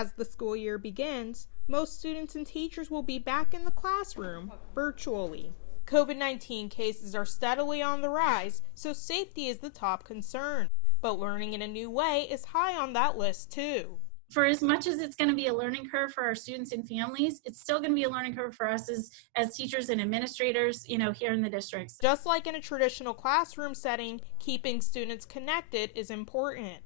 As the school year begins, most students and teachers will be back in the classroom virtually. COVID-19 cases are steadily on the rise, so safety is the top concern. But learning in a new way is high on that list too. For as much as it's going to be a learning curve for our students and families, it's still going to be a learning curve for us as teachers and administrators, here in the districts. Just like in a traditional classroom setting, keeping students connected is important.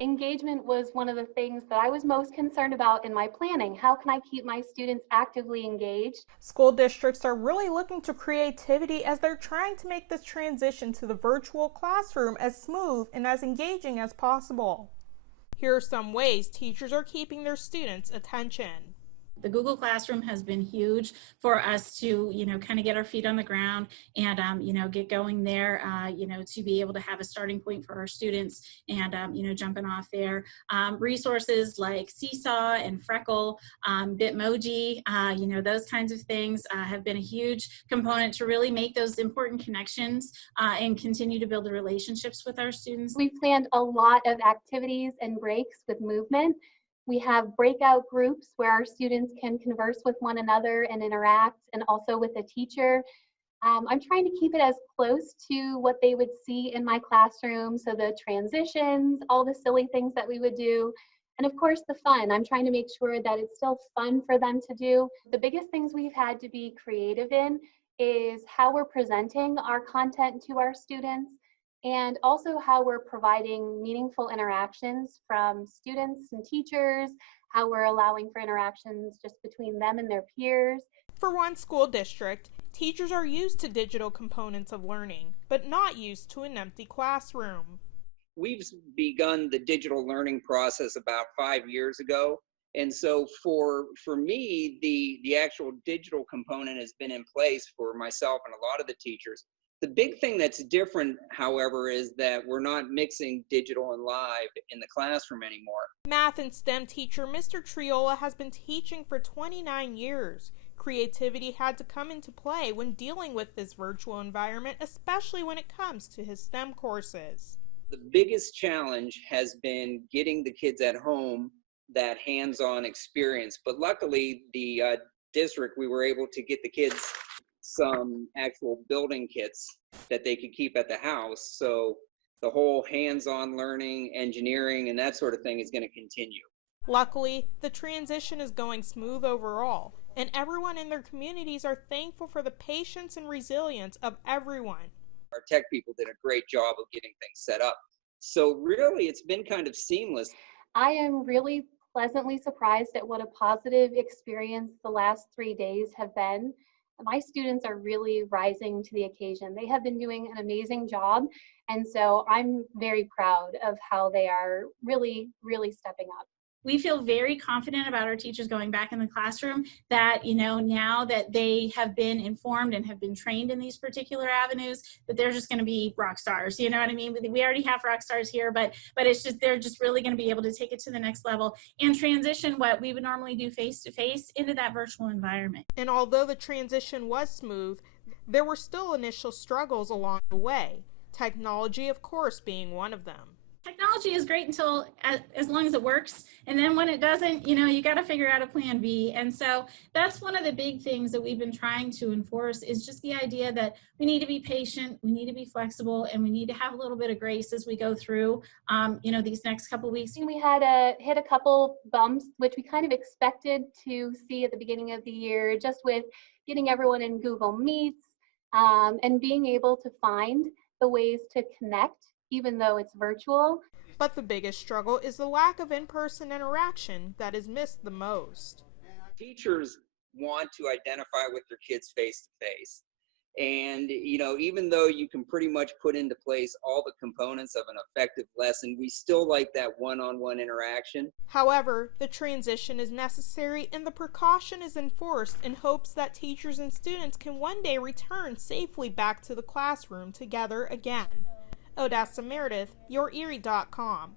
Engagement was one of the things that I was most concerned about in my planning. How can I keep my students actively engaged? School districts are really looking to creativity as they're trying to make this transition to the virtual classroom as smooth and as engaging as possible. Here are some ways teachers are keeping their students' attention. The Google Classroom has been huge for us to, kind of get our feet on the ground and, get going there, to be able to have a starting point for our students and, jumping off there. Resources like Seesaw and Freckle, Bitmoji, those kinds of things have been a huge component to really make those important connections and continue to build the relationships with our students. We planned a lot of activities and breaks with movement. We have breakout groups where our students can converse with one another and interact, and also with a teacher. I'm trying to keep it as close to what they would see in my classroom, so the transitions, all the silly things that we would do, and of course the fun. I'm trying to make sure that it's still fun for them to do. The biggest things we've had to be creative in is how we're presenting our content to our students, and also how we're providing meaningful interactions from students and teachers, how we're allowing for interactions just between them and their peers. For one school district, teachers are used to digital components of learning, but not used to an empty classroom. We've begun the digital learning process about 5 years ago. And so for me, the actual digital component has been in place for myself and a lot of the teachers. The big thing that's different, however, is that we're not mixing digital and live in the classroom anymore. Math and STEM teacher Mr. Triola has been teaching for 29 years. Creativity had to come into play when dealing with this virtual environment, especially when it comes to his STEM courses. The biggest challenge has been getting the kids at home that hands-on experience. But luckily, the district, we were able to get the kids some actual building kits that they could keep at the house. So the whole hands-on learning, engineering, and that sort of thing is going to continue. Luckily, the transition is going smooth overall, and everyone in their communities are thankful for the patience and resilience of everyone. Our tech people did a great job of getting things set up. So really, it's been kind of seamless. I am really pleasantly surprised at what a positive experience the last 3 days have been. My students are really rising to the occasion. They have been doing an amazing job, and so I'm very proud of how they are really, really stepping up. We feel very confident about our teachers going back in the classroom that, now that they have been informed and have been trained in these particular avenues, that they're just going to be rock stars. You know what I mean? We already have rock stars here, but it's just, they're just really going to be able to take it to the next level and transition what we would normally do face to face into that virtual environment. And although the transition was smooth, there were still initial struggles along the way. Technology, of course, being one of them. Technology is great until as long as it works, and then when it doesn't, you got to figure out a plan B. And so that's one of the big things that we've been trying to enforce, is just the idea that we need to be patient, we need to be flexible, and we need to have a little bit of grace as we go through these next couple weeks. We had hit a couple bumps, which we kind of expected to see at the beginning of the year, just with getting everyone in Google Meets and being able to find the ways to connect even though it's virtual. But the biggest struggle is the lack of in-person interaction that is missed the most. Teachers want to identify with their kids face to face. And, even though you can pretty much put into place all the components of an effective lesson, we still like that one-on-one interaction. However, the transition is necessary and the precaution is enforced in hopes that teachers and students can one day return safely back to the classroom together again. Odessa Meredith, YourErie.com.